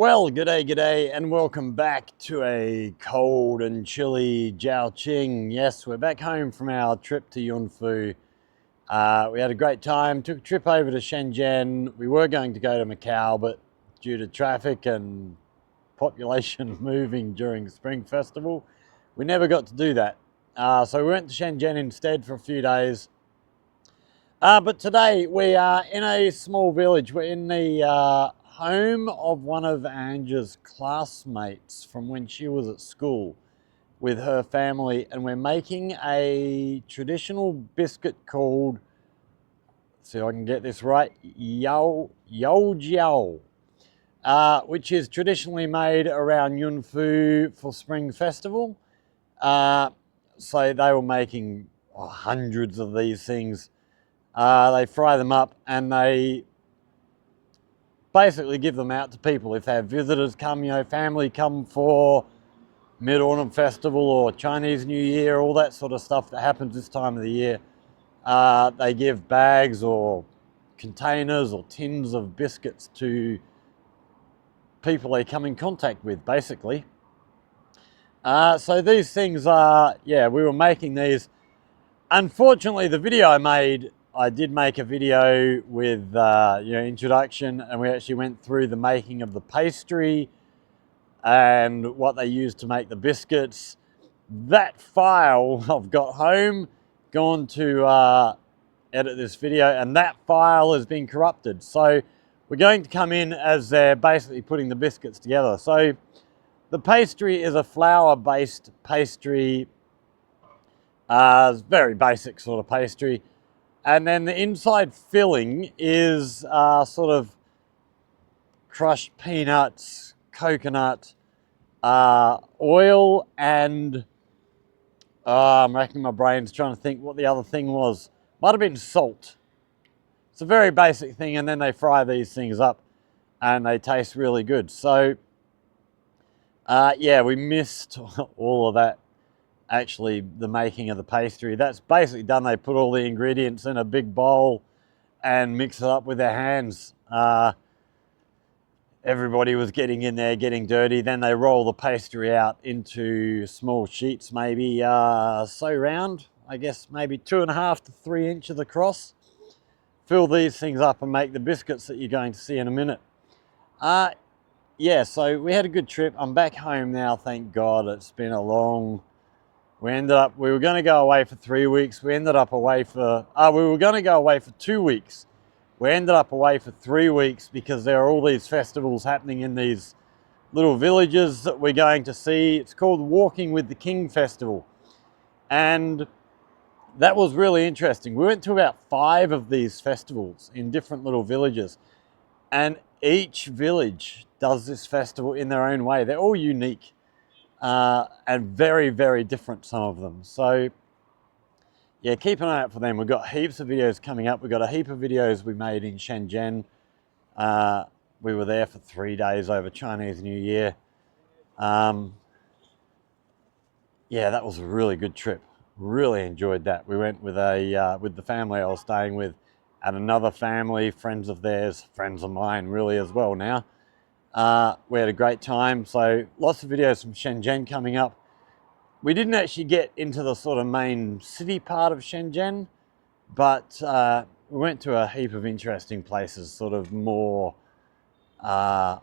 Well, g'day, and welcome back to a cold and chilly Jiao. Yes, we're back home from our trip to YunFu. We had a great time, took a trip over to Shenzhen. We were going to go to Macau, but due to traffic and population moving during Spring Festival, we never got to do that. So we went to Shenzhen instead for a few days. But today we are in a small village. We're in the home of one of Anja's classmates from when she was at school with her family, and we're making a traditional biscuit called, see if I can get this right, You Jiao, which is traditionally made around YunFu for Spring Festival. So they were making hundreds of these things. They fry them up and they basically give them out to people. If they have visitors come, family come for Mid-Autumn Festival or Chinese New Year, all that sort of stuff that happens this time of the year. They give bags or containers or tins of biscuits to people they come in contact with, basically. So these things are, we were making these. Unfortunately, the video I did make a video with introduction, and we actually went through the making of the pastry and what they used to make the biscuits. That file I've got home, gone to edit this video, and that file has been corrupted. So we're going to come in as they're basically putting the biscuits together. So the pastry is a flour-based pastry, very basic sort of pastry. And then the inside filling is sort of crushed peanuts, coconut, oil, and I'm racking my brains trying to think what the other thing was. Might have been salt. It's a very basic thing, and then they fry these things up and they taste really good. So we missed all of that. Actually, the making of the pastry, that's basically done. They put all the ingredients in a big bowl and mix it up with their hands. Everybody was getting in there, getting dirty. Then they roll the pastry out into small sheets, maybe so round, I guess maybe 2.5 to 3 inches across. Fill these things up and make the biscuits that you're going to see in a minute. So we had a good trip. I'm back home now, thank God. It's been a long... We were going to go away for 3 weeks. We ended up away for, we were going to go away for 2 weeks. We ended up away for 3 weeks because there are all these festivals happening in these little villages that we're going to see. It's called Walking with the King Festival. And that was really interesting. We went to about 5 of these festivals in different little villages. And each village does this festival in their own way. They're all unique. And very, very different, some of them. So, yeah, keep an eye out for them. We've got heaps of videos coming up. We've got a heap of videos we made in Shenzhen. We were there for 3 days over Chinese New Year. That was a really good trip. Really enjoyed that. We went with the family I was staying with, and another family, friends of theirs, friends of mine really as well now. We had a great time, so lots of videos from Shenzhen coming up. We didn't actually get into the sort of main city part of Shenzhen, but we went to a heap of interesting places, sort of more, quite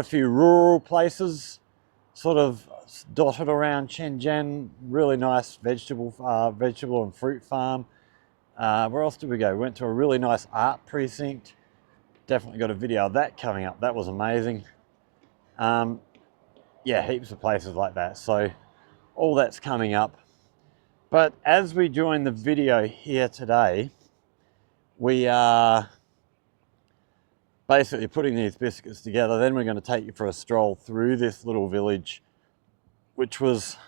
a few rural places, sort of dotted around Shenzhen. Really nice vegetable and fruit farm. Where else did we go? We went to a really nice art precinct. Definitely got a video of that coming up. That was amazing. Heaps of places like that. So all that's coming up. But as we join the video here today, we are basically putting these biscuits together. Then we're going to take you for a stroll through this little village, which was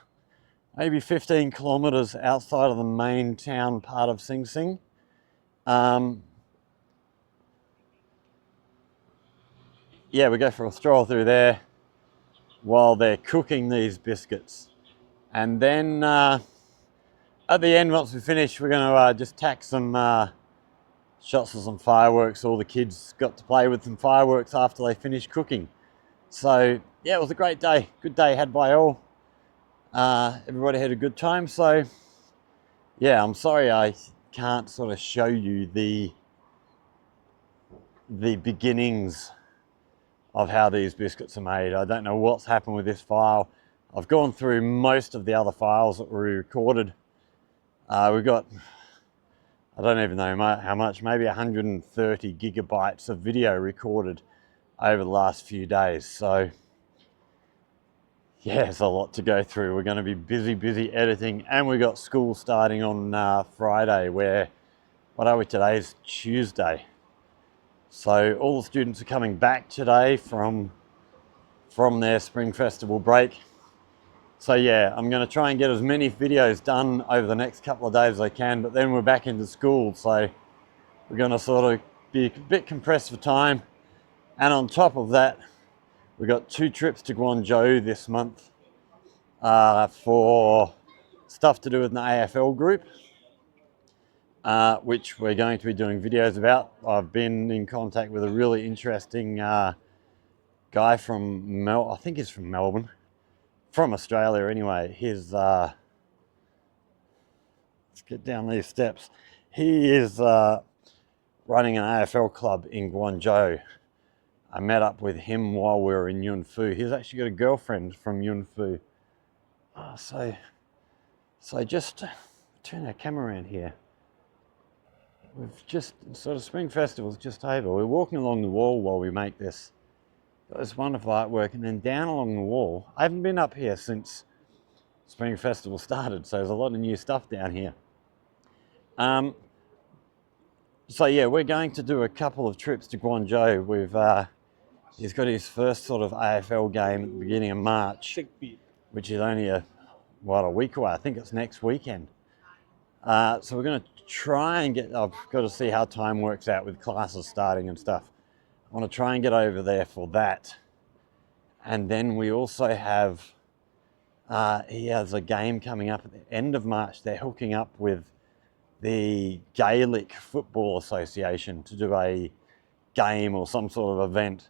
maybe 15 kilometers outside of the main town part of Sing Sing. We go for a stroll through there while they're cooking these biscuits. And then at the end, once we finish, we're going to just tack some shots of some fireworks. All the kids got to play with some fireworks after they finished cooking. So yeah, it was a great day. Good day had by all. Everybody had a good time. So yeah, I'm sorry I can't sort of show you the beginnings of how these biscuits are made. I don't know what's happened with this file. I've gone through most of the other files that were recorded. We've got, I don't even know how much, maybe 130 gigabytes of video recorded over the last few days. So yeah, it's a lot to go through. We're going to be busy editing, and we got school starting on Friday, where, what are we, today's Tuesday. So all the students are coming back today from their Spring Festival break. So yeah, I'm going to try and get as many videos done over the next couple of days as I can, but then we're back into school, so we're going to sort of be a bit compressed for time. And on top of that, we've got 2 trips to Guangzhou this month for stuff to do with an AFL group, which we're going to be doing videos about. I've been in contact with a really interesting guy from I think he's from Melbourne, from Australia anyway. His let's get down these steps. He is running an AFL club in Guangzhou. I met up with him while we were in YunFu. He's actually got a girlfriend from YunFu. Oh, so just turn our camera around here. We've just, sort of, Spring Festival's just over. We're walking along the wall while we make this. Got this wonderful artwork, and then down along the wall, I haven't been up here since Spring Festival started, so there's a lot of new stuff down here. So yeah, we're going to do a couple of trips to Guangzhou. He's got his first sort of AFL game at the beginning of March, which is only a week away. I think it's next weekend. So we're going to try and I've got to see how time works out with classes starting and stuff. I want to try and get over there for that. And then we also have, he has a game coming up at the end of March. They're hooking up with the Gaelic Football Association to do a game or some sort of event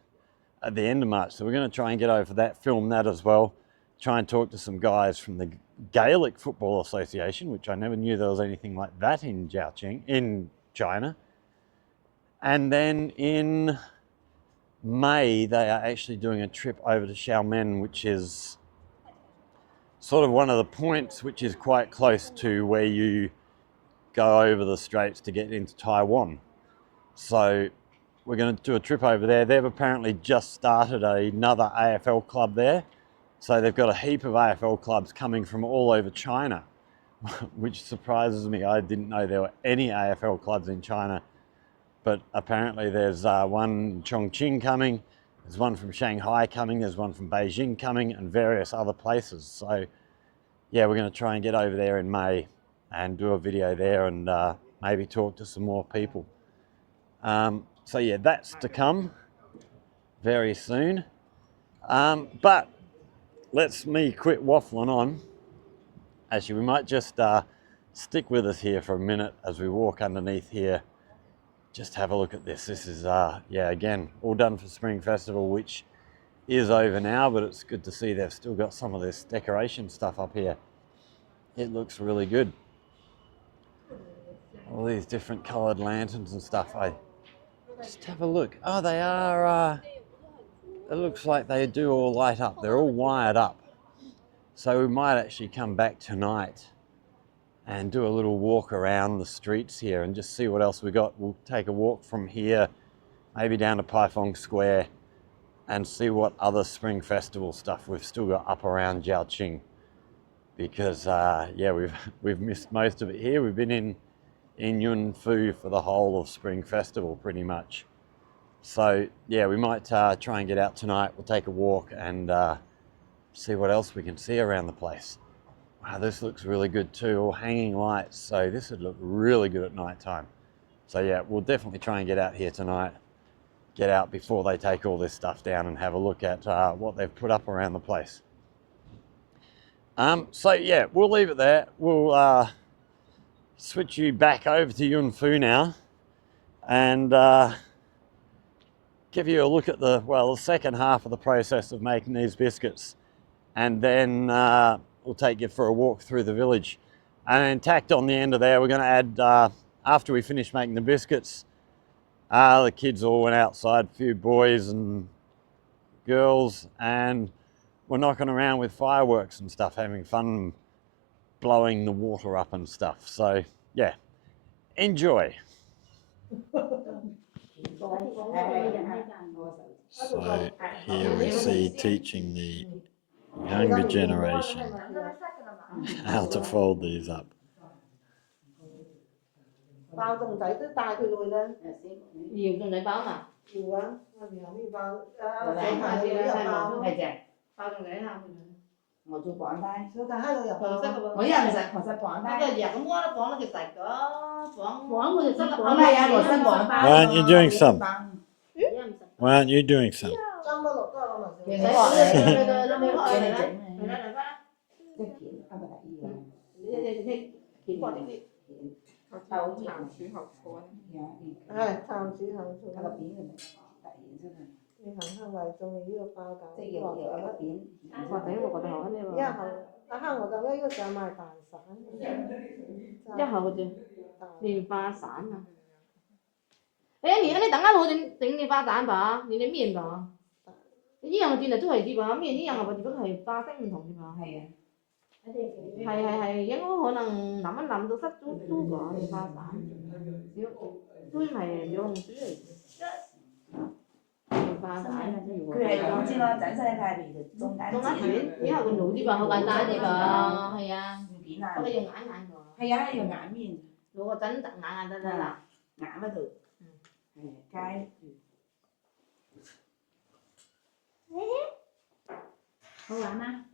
at the end of March. So we're going to try and get over that, film that as well, try and talk to some guys from the Gaelic Football Association, which I never knew there was anything like that in Jiaoqing, in China. And then in May, they are actually doing a trip over to Xiamen, which is sort of one of the points which is quite close to where you go over the straits to get into Taiwan. So we're going to do a trip over there. They've apparently just started another AFL club there. So they've got a heap of AFL clubs coming from all over China, which surprises me. I didn't know there were any AFL clubs in China, but apparently there's one in Chongqing coming, there's one from Shanghai coming, there's one from Beijing coming, and various other places. So yeah, we're going to try and get over there in May and do a video there, and maybe talk to some more people. So yeah, that's to come very soon. But let's me quit waffling on. Actually, we might just stick with us here for a minute as we walk underneath here. Just have a look at this. This is, yeah, again, all done for Spring Festival, which is over now, but it's good to see they've still got some of this decoration stuff up here. It looks really good. All these different coloured lanterns and stuff. Just have a look. Oh, they are, it looks like they do all light up. They're all wired up. So we might actually come back tonight and do a little walk around the streets here and just see what else we got. We'll take a walk from here, maybe down to Paifeng Square, and see what other Spring Festival stuff we've still got up around Jiaoqing. Because yeah, we've missed most of it here. We've been in YunFu for the whole of Spring Festival pretty much. So yeah, we might try and get out tonight. We'll take a walk and see what else we can see around the place. Wow, this looks really good too, all hanging lights. So this would look really good at night time. So yeah, we'll definitely try and get out here tonight. Get out before they take all this stuff down and have a look at what they've put up around the place. So yeah, we'll leave it there. We'll switch you back over to YunFu now, and give you a look at the second half of the process of making these biscuits, and then we'll take you for a walk through the village. And then tacked on the end of there, we're going to add, after we finish making the biscuits, the kids all went outside, a few boys and girls, and we're knocking around with fireworks and stuff, having fun blowing the water up and stuff. So yeah, enjoy. So here we see teaching the younger generation how to fold these up. Bao粽仔都帶佢落去啦。搖粽仔包嘛？搖啊！我哋後面包，小朋友呢個包係嘅。包粽仔下面。我做綁帶。小朋友又綁。我又唔識學識綁帶。個人咁我都綁得佢實㗎，綁我就識綁。唔係啊，我識綁帶。Why aren't you doing some? Why aren't you doing some? 裝多落多我咪先。你學嚟整嚟啦嚟啦。即係片啊咪得意啊！你片過啲。炒煮後菜，係炒煮後菜。係個扁嘅咪突然真係。你行行為仲呢個包餃，即係要一個扁。或者我覺得好呢個。一後，我覺得呢個想買蛋散。一後啫，蓮花散啊！你等下我整蓮花散吧，你麵吧。呢樣轉嚟都係啲吧，麵呢樣係只不過係花式唔同啫嘛。係啊。係，應該可能諗一諗到失都講蓮花散，都係小紅書嚟嘅。蓮花散佢係我知咯，整西太皮就中間卷，以後佢老啲吧，好簡單啲吧，係啊。唔片啊，不過要硬個。係啊，要硬面。攞個真硬得啦。硬嗰度，係街。好玩嗎？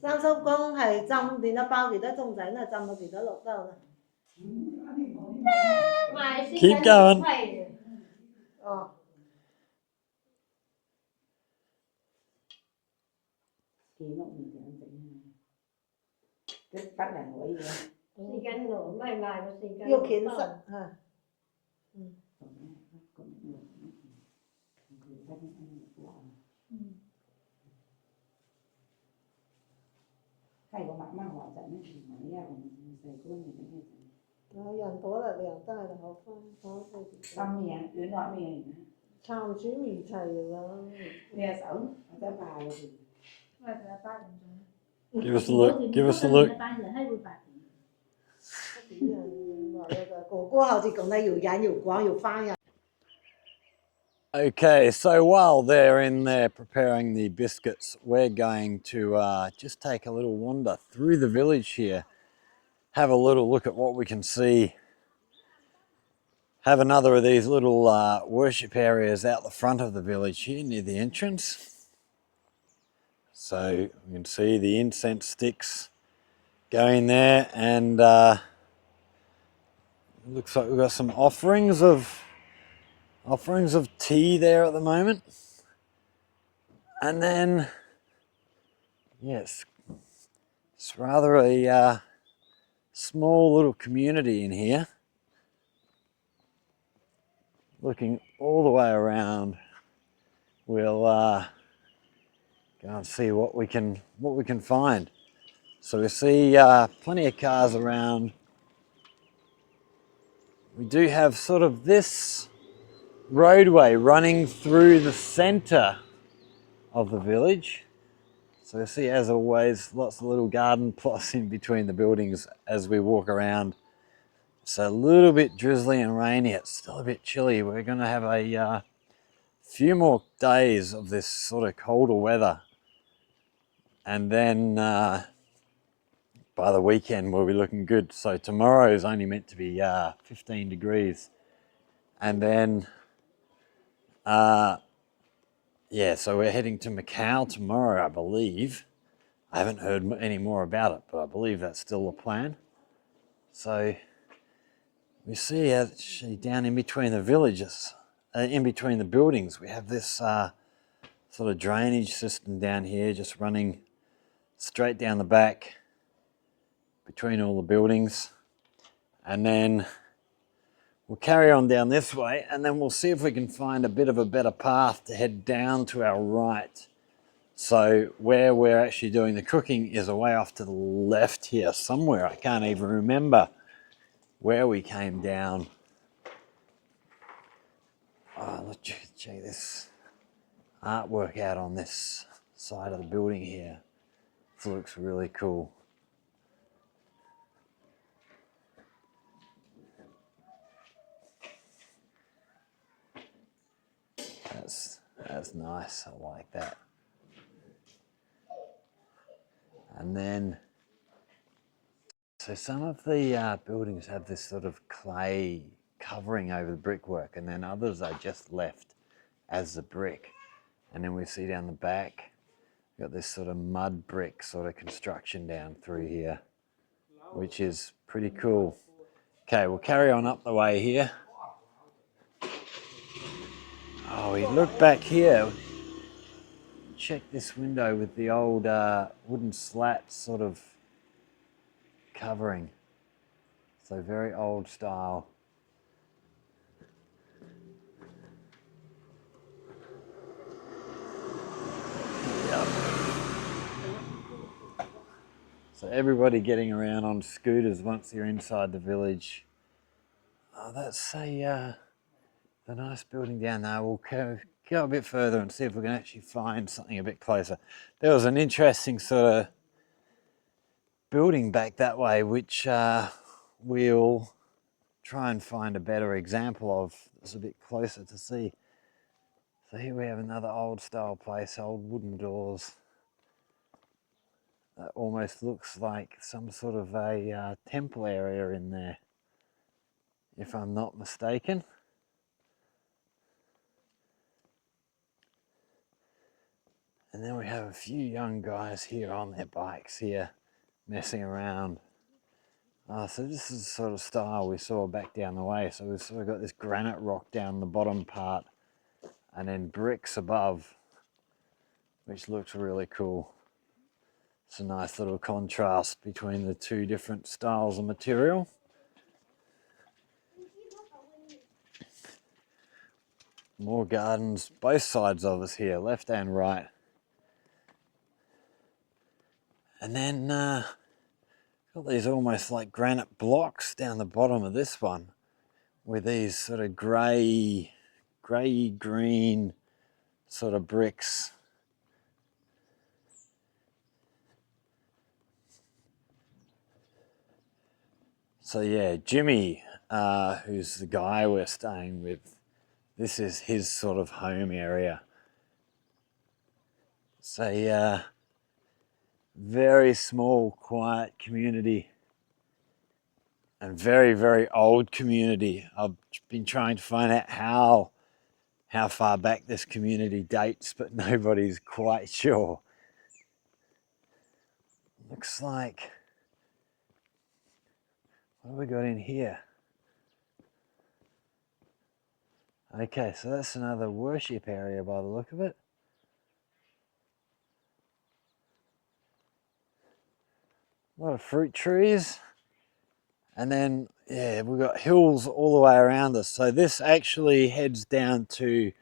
生收工係浸變咗包幾多粽仔咧？浸到幾多落得啦 Keep going. 哦。幾碌唔想整啊？一筆人可以嘅。四斤咯，唔係賣個4斤。要鉸實嚇。係個媽媽話就咩？唔係啊，唔細個嚟嘅。人多啦，量大就好快，好快。生麵，軟落麵。炒煮米齊啦。你手或者扒嗰啲。我係第一班咁做。Give us a look. Give us a look. 哥哥好似講得又軟又光又翻呀。Okay, so while they're in there preparing the biscuits, we're going to just take a little wander through the village here, have a little look at what we can see, have another of these little worship areas out the front of the village here near the entrance. So you can see the incense sticks going there, and it looks like we've got some offerings of tea there at the moment. And then, yes, it's rather a small little community in here. Looking all the way around, we'll go and see what we can find. So we see plenty of cars around. We do have sort of this roadway running through the centre of the village. So you see, as always, lots of little garden plots in between the buildings as we walk around. It's a little bit drizzly and rainy. It's still a bit chilly. We're going to have a few more days of this sort of colder weather. And then by the weekend, we'll be looking good. So tomorrow is only meant to be 15 degrees. And then, yeah, so we're heading to Macau tomorrow, I believe. I haven't heard any more about it, but I believe that's still the plan. So we see actually down in between the villages, in between the buildings, we have this sort of drainage system down here just running straight down the back between all the buildings. And then we'll carry on down this way, and then we'll see if we can find a bit of a better path to head down to our right. So where we're actually doing the cooking is away off to the left here somewhere. I can't even remember where we came down. Oh, let's check this artwork out on this side of the building here. This looks really cool. That's nice. I like that. And then, so some of the buildings have this sort of clay covering over the brickwork, and then others are just left as the brick. And then we see down the back, we've got this sort of mud brick sort of construction down through here, which is pretty cool. Okay, we'll carry on up the way here. Oh, we look back here. Check this window with the old wooden slat sort of covering. So very old style. Yep. So everybody getting around on scooters once you're inside the village. Oh, that's a nice building down there. We'll go a bit further and see if we can actually find something a bit closer. There was an interesting sort of building back that way, which we'll try and find a better example of. It's a bit closer to see. So here we have another old style place, old wooden doors. That almost looks like some sort of a temple area in there, if I'm not mistaken. And then we have a few young guys here on their bikes here, messing around. So this is the sort of style we saw back down the way. So we've sort of got this granite rock down the bottom part, and then bricks above, which looks really cool. It's a nice little contrast between the two different styles of material. More gardens, both sides of us here, left and right. And then got these almost like granite blocks down the bottom of this one, with these sort of grey green sort of bricks. So yeah, Jimmy, who's the guy we're staying with, this is his sort of home area. It's a very small, quiet community, and very old community. I've been trying to find out how far back this community dates, but nobody's quite sure. Looks like, what have we got in here? Okay, so that's another worship area by the look of it. A lot of fruit trees. And then, yeah, we've got hills all the way around us. So this actually heads down to,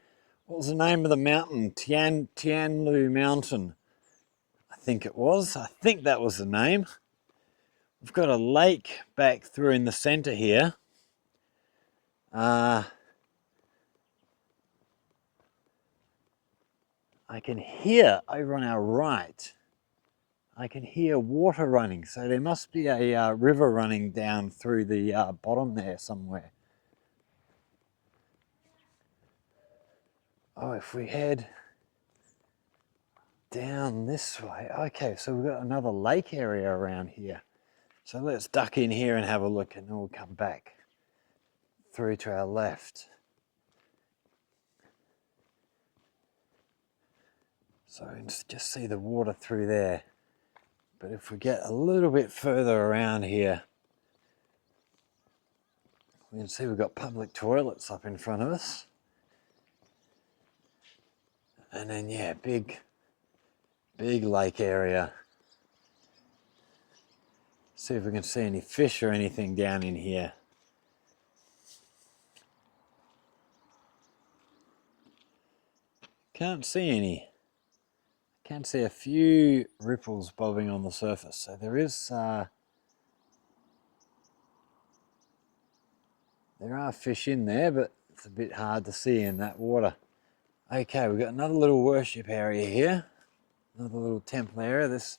what was the name of the mountain? Tianlu Mountain, I think it was. I think that was the name. We've got a lake back through in the center here. I can hear over on our right, I can hear water running. So there must be a river running down through the bottom there somewhere. Oh, if we head down this way. Okay, so we've got another lake area around here. So let's duck in here and have a look, and then we'll come back through to our left. So you can just see the water through there. But if we get a little bit further around here, we can see we've got public toilets up in front of us. And then, yeah, big lake area. See if we can see any fish or anything down in here. Can't see any. Can see a few ripples bobbing on the surface. So there is, there are fish in there, but it's a bit hard to see in that water. Okay, we've got another little worship area here. Another little temple area. This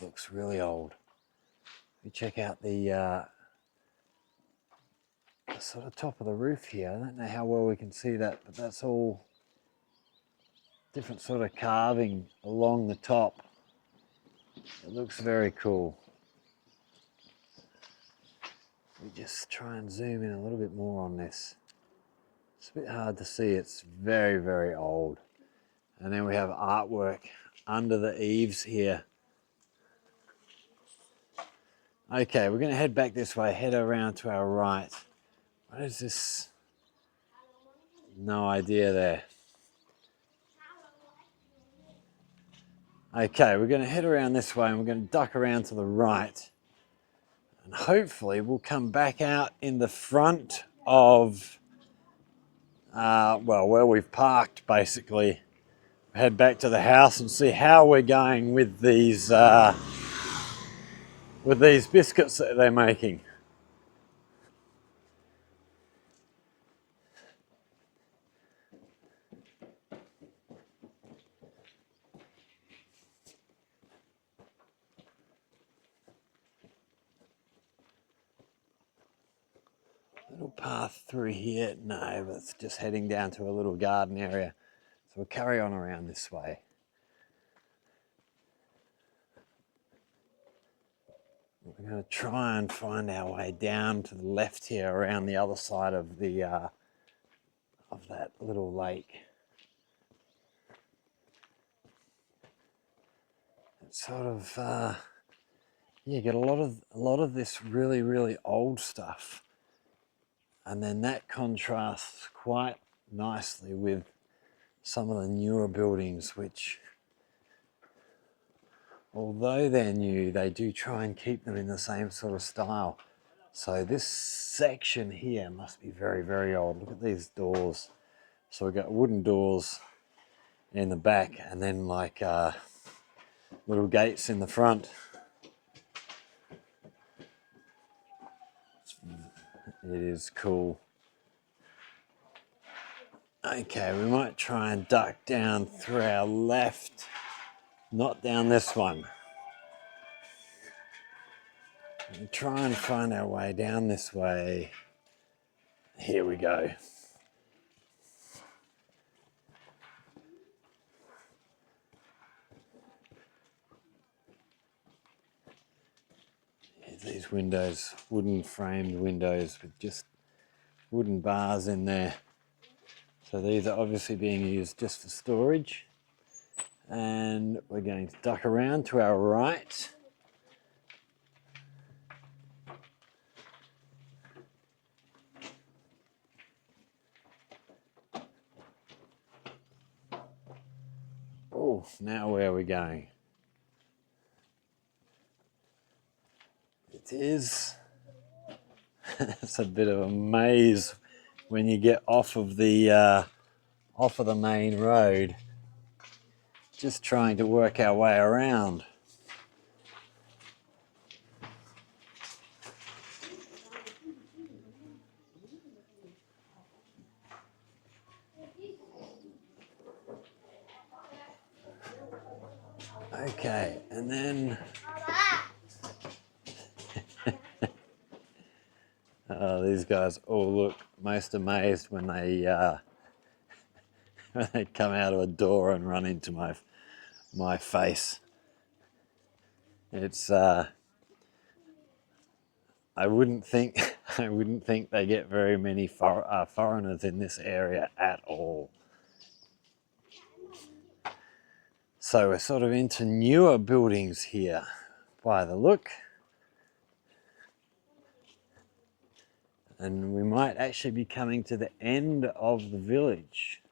looks really old. We check out the sort of top of the roof here. I don't know how well we can see that, but that's all different sort of carving along the top. It looks very cool. We just try and zoom in a little bit more on this. It's a bit hard to see. It's very, very old. And then we have artwork under the eaves here. Okay, we're going to head back this way, head around to our right. What is this? No idea there. Okay, we're going to head around this way and we're going to duck around to the right. And hopefully we'll come back out in the front of, well, where we've parked basically. Head back to the house and see how we're going with these biscuits that they're making. Little path through here, no, but it's just heading down to a little garden area. So we'll carry on around this way. We're going to try and find our way down to the left here around the other side of the of that little lake. It's sort of yeah, you get a lot of this really, really old stuff. And then that contrasts quite nicely with some of the newer buildings, which, although they're new, they do try and keep them in the same sort of style. So this section here must be very, very old. Look at these doors. So we've got wooden doors in the back and then like little gates in the front. It is cool. Okay, we might try and duck down through our left, not down this one. And try and find our way down this way. Here we go. Here's these windows, wooden framed windows with just wooden bars in there. So these are obviously being used just for storage. And we're going to duck around to our right. Oh, now where are we going? It is, it's a bit of a maze when you get off of the main road. Just trying to work our way around. Okay, and then these guys all look most amazed when they when they come out of a door and run into my face. It's I wouldn't think they get very many foreigners in this area at all. So we're sort of into newer buildings here by the look. And we might actually be coming to the end of the village.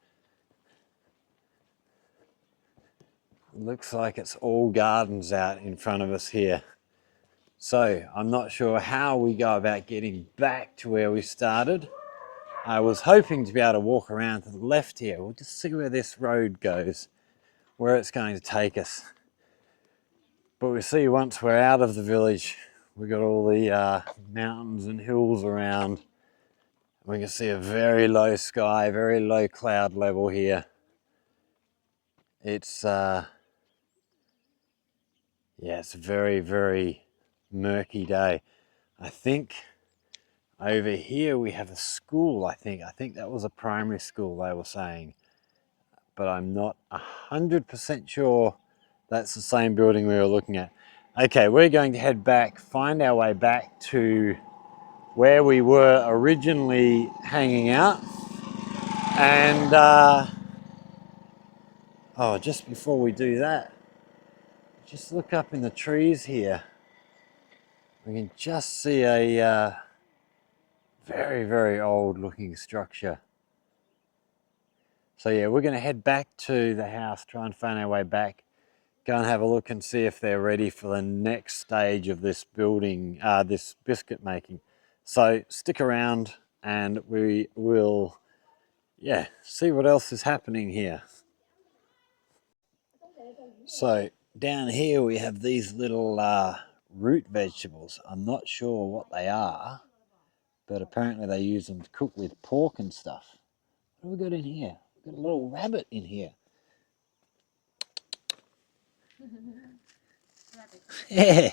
It looks like it's all gardens out in front of us here. So I'm not sure how we go about getting back to where we started. I was hoping to be able to walk around to the left here. We'll just see where this road goes, where it's going to take us. But we see once we're out of the village, we've got all the mountains and hills around. We can see a very low sky, very low cloud level here. It's yeah, it's a very, very murky day. I think over here we have a school, I think that was a primary school they were saying. But I'm not 100% sure that's the same building we were looking at. Okay, we're going to head back, find our way back to where we were originally hanging out. And oh, just before we do that, just look up in the trees here. We can just see a very, very old looking structure. So yeah, we're going to head back to the house, try and find our way back, go and have a look and see if they're ready for the next stage of this building, this biscuit making. So stick around and we will, yeah, see what else is happening here. So down here we have these little root vegetables. I'm not sure what they are, but apparently they use them to cook with pork and stuff. What have we got in here? We've got a little rabbit in here. Yeah,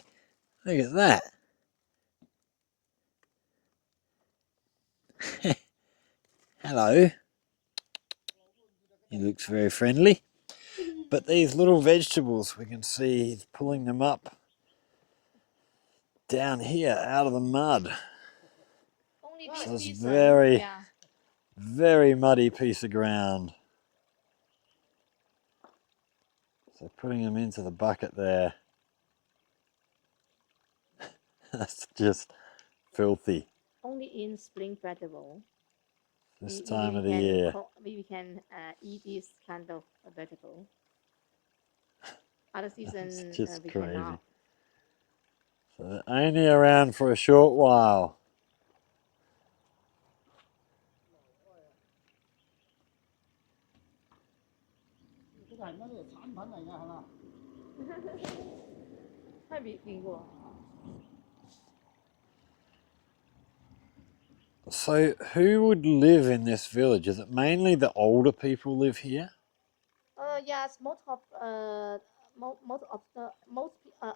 look at that. Hello. He looks very friendly. But these little vegetables, we can see he's pulling them up down here out of the mud. So it's very, very muddy piece of ground. So putting them into the bucket there. That's just filthy. Only in spring festival. This time of the year. We can eat this kind of vegetable. Other season it's just we crazy. cannot. So they're only around for a short while. So who would live in this village? Is it mainly the older people live here? Yes, most of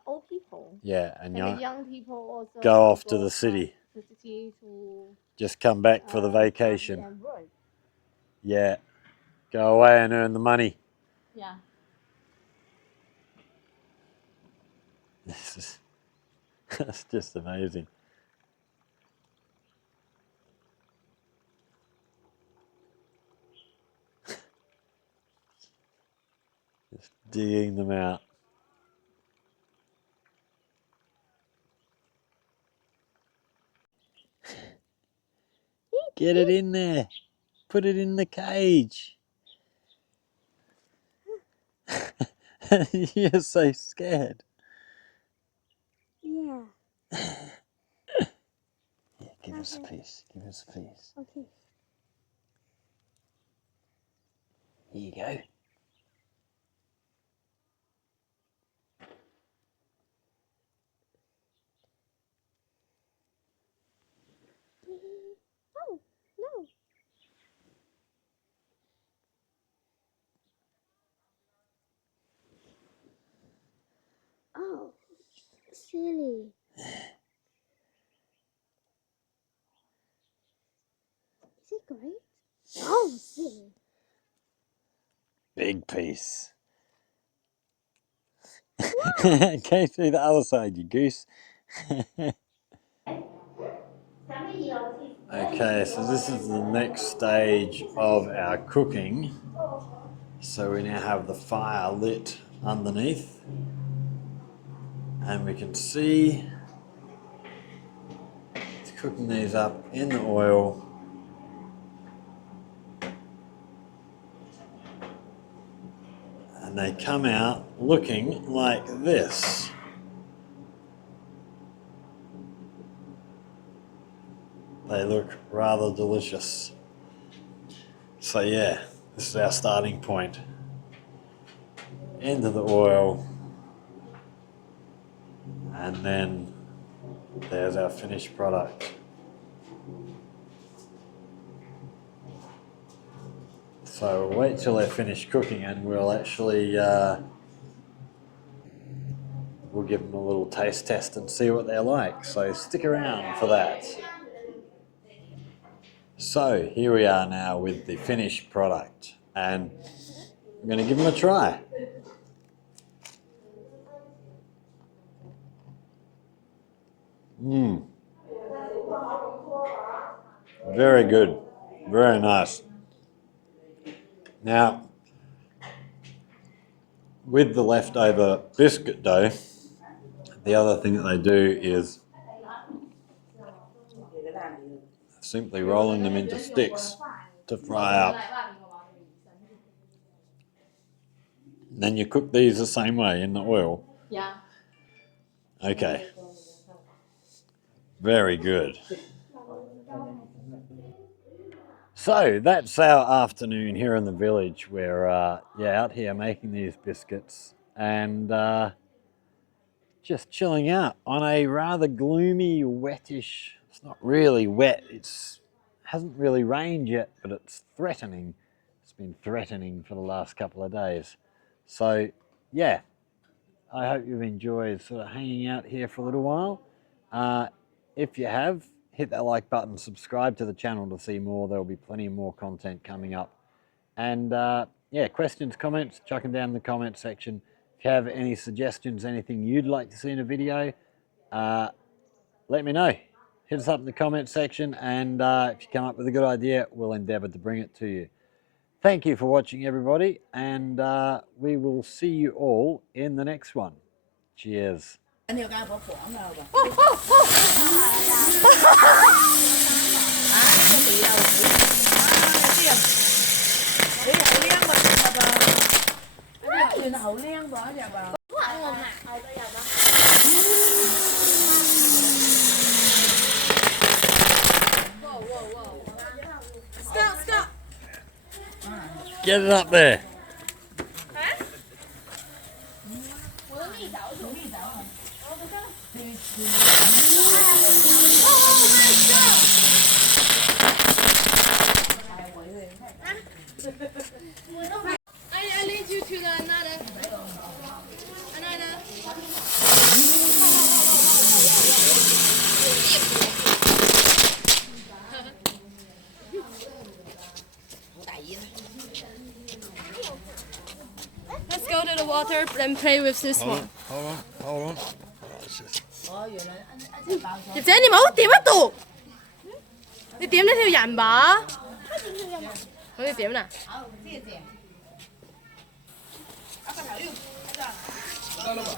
old people. Yeah, and Young people also go off to the city. To just come back for the vacation. and work. Yeah, go away and earn the money. Yeah. That's just amazing. Just digging them out. Get it in there. Put it in the cage. You're so scared. Yeah. Yeah, give us a piece. Give us a piece. Okay. Here you go. Oh, no. Oh, silly. Is it great? Oh, silly. Big piece. Okay, see the other side, you goose. Okay, so this is the next stage of our cooking. So we now have the fire lit underneath, and we can see it's cooking these up in the oil. And they come out looking like this. they look rather delicious. So yeah, this is our starting point. Into the oil, and then there's our finished product. So we'll wait till they're finished cooking and we'll actually we'll give them a little taste test and see what they're like. So stick around for that. So here we are now with the finished product, and I'm going to give them a try. Very good, very nice. Now, with the leftover biscuit dough, the other thing that they do is simply rolling them into sticks to fry up. Then you cook these the same way in the oil? Yeah. Okay. Very good. So that's our afternoon here in the village. We're out here making these biscuits and just chilling out on a rather gloomy, wettish. It's not really wet. Hasn't really rained yet, but it's threatening. It's been threatening for the last couple of days. So yeah, I hope you've enjoyed sort of hanging out here for a little while. If you have, hit that like button, subscribe to the channel to see more. There'll be plenty more content coming up. And yeah, questions, comments, chuck them down in the comment section. If you have any suggestions, anything you'd like to see in a video, let me know. Hit us up in the comment section, and if you come up with a good idea, we'll endeavour to bring it to you. Thank you for watching, everybody, and we will see you all in the next one. Cheers. Stop. Get it up there. I lead you to another. Let's go to the water and play with this one. Hold on. Điệp姐，你唔好掂一度，你掂呢條人吧？好似點啦？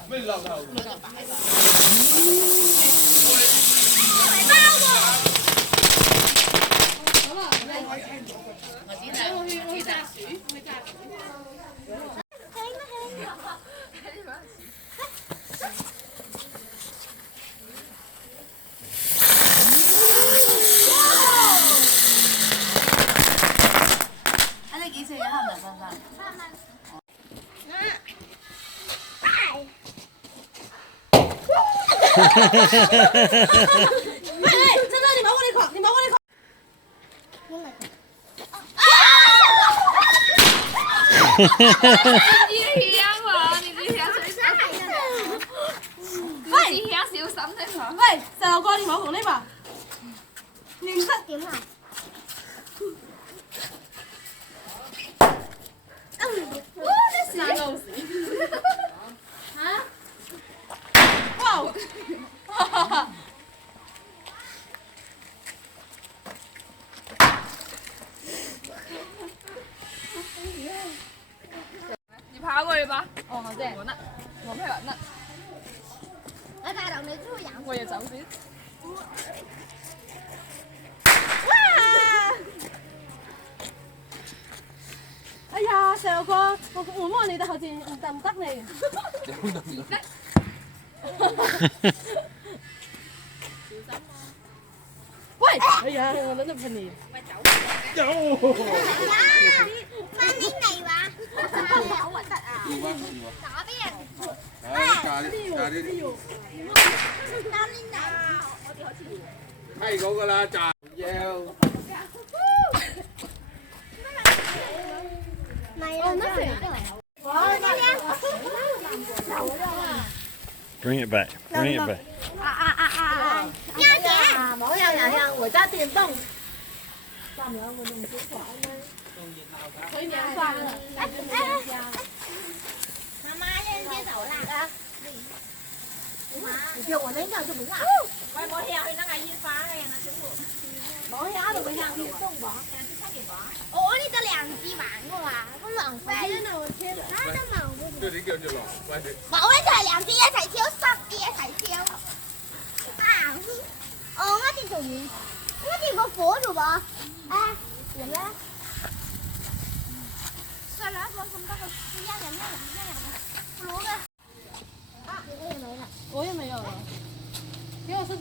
喂，真的，你毛过来狂，你毛过来狂。你啲香喎，你啲香水衫係啊！喂，你香小心啲喎。喂，細路哥，你唔好講呢吧？你唔識點啊？爛到死！嚇？哇！你爬過去吧。哦，好嘅。我呢？我配合呢。我大頭你都會飲。我也走先。哇！哎呀，細路哥，我摸摸你的好似唔得你。喂！哎呀，我真係噴你。翻拎嚟話，好核突啊！打俾人。打拎嚟。我哋好似係嗰個啦，炸腰。Bring it back. Bring it back. 喵姐，冇有有有，我家電動。可以年算了。媽媽先接手啦。你叫我那樣就不辣。喂，冇香，去那個煙花嘅那全部。冇香都沒香，你送吧。我呢個兩支玩嘅話，咁浪費。都冇。對你叫做浪費。冇咧，就係兩支一齊燒，10支一齊燒。啊！我哋仲我哋個火度噃。啊，點咧？再來一個咁多個一人嘅，攞嘅。啊，你都有沒了？我也沒有了。給我試試。